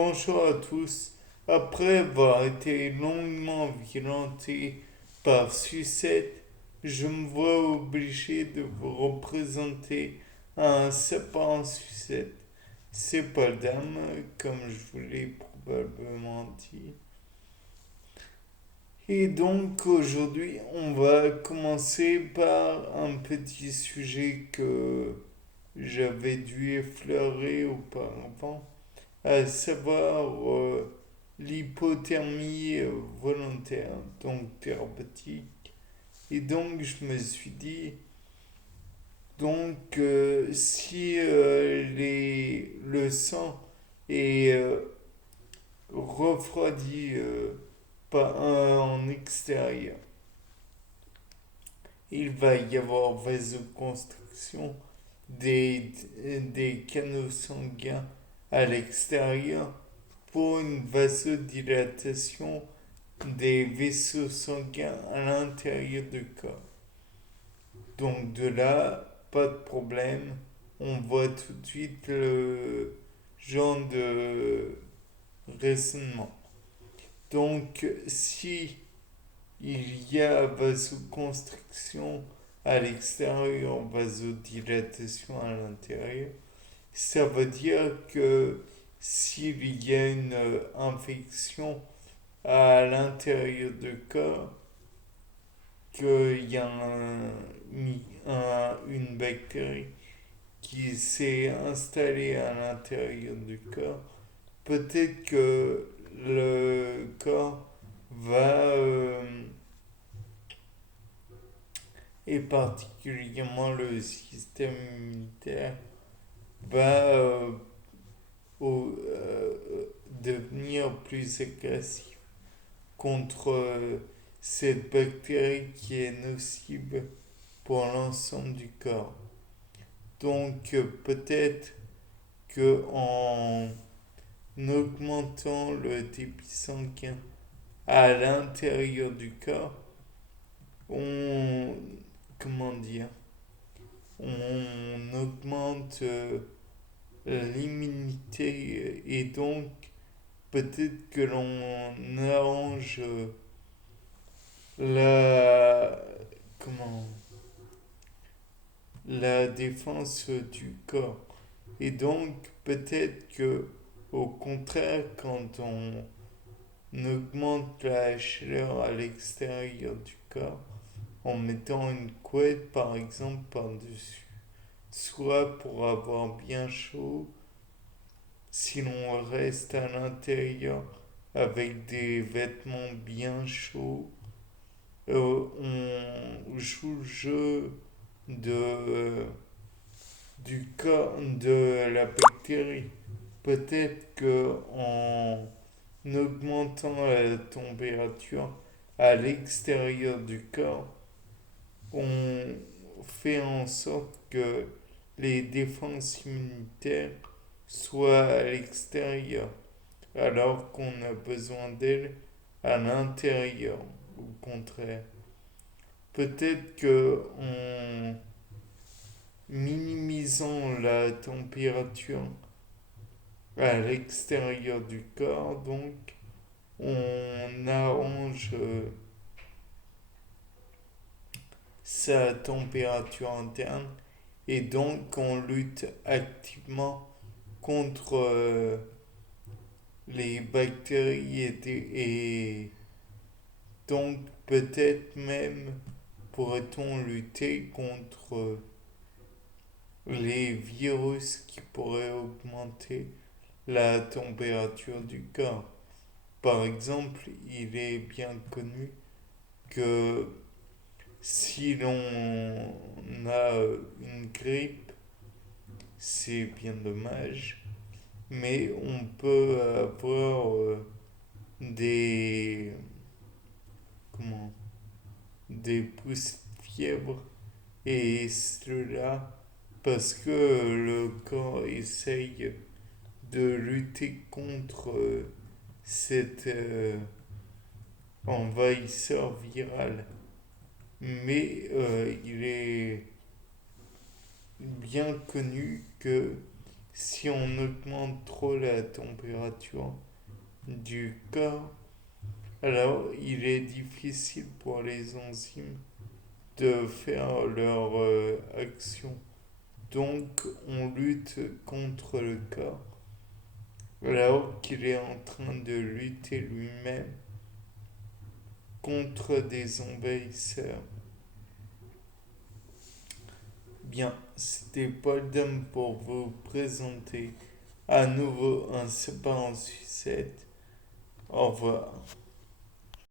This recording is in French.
Bonjour à tous. Après avoir été longuement violenté par Sucette, je me vois obligé de vous représenter un sapin en sucette. C'est pas dame, comme je vous l'ai probablement dit. Et donc aujourd'hui, on va commencer par un petit sujet que j'avais dû effleurer auparavant, à savoir l'hypothermie volontaire, donc thérapeutique. Et donc je me suis dit, si le sang est refroidi en extérieur, il va y avoir vasoconstriction des, des canaux sanguins à l'extérieur pour une vasodilatation des vaisseaux sanguins à l'intérieur du corps. Donc de là, pas de problème. On voit tout de suite le genre de raisonnement. Donc si il y a vasoconstriction à l'extérieur, vasodilatation à l'intérieur, ça veut dire que s'il y a une infection à l'intérieur du corps, qu'il y a une bactérie qui s'est installée à l'intérieur du corps, peut-être que le corps va, et particulièrement le système immunitaire, va devenir plus agressif contre cette bactérie qui est nocive pour l'ensemble du corps. Donc peut-être que en augmentant le débit sanguin à l'intérieur du corps, on comment dire, on augmente l'immunité et donc peut-être que l'on arrange la comment la défense du corps. Et donc, peut-être que, au contraire, quand on augmente la chaleur à l'extérieur du corps, en mettant une couette, par exemple, par-dessus, soit pour avoir bien chaud, si l'on reste à l'intérieur avec des vêtements bien chauds, on joue le jeu de du cas de la bactérie. Peut-être que en augmentant la température à l'extérieur du corps, on fait en sorte que les défenses immunitaires soient à l'extérieur, alors qu'on a besoin d'elles à l'intérieur, au contraire. Peut-être que en minimisant la température à l'extérieur du corps, donc on arrange sa température interne et donc on lutte activement contre les bactéries et donc peut-être même pourrait-on lutter contre les virus qui pourraient augmenter la température du corps. Par exemple, il est bien connu que si l'on a une grippe, c'est bien dommage, mais on peut avoir des, comment, des poussées de fièvre et cela parce que le corps essaye de lutter contre cet envahisseur viral. Mais il est bien connu que Si on augmente trop la température du corps, alors il est difficile pour les enzymes de faire leur action. Donc on lutte contre le corps alors qu'il est en train de lutter lui-même contre des envahisseurs. Bien, c'était Paul Dom pour vous présenter à nouveau un sapin en sucette. Au revoir.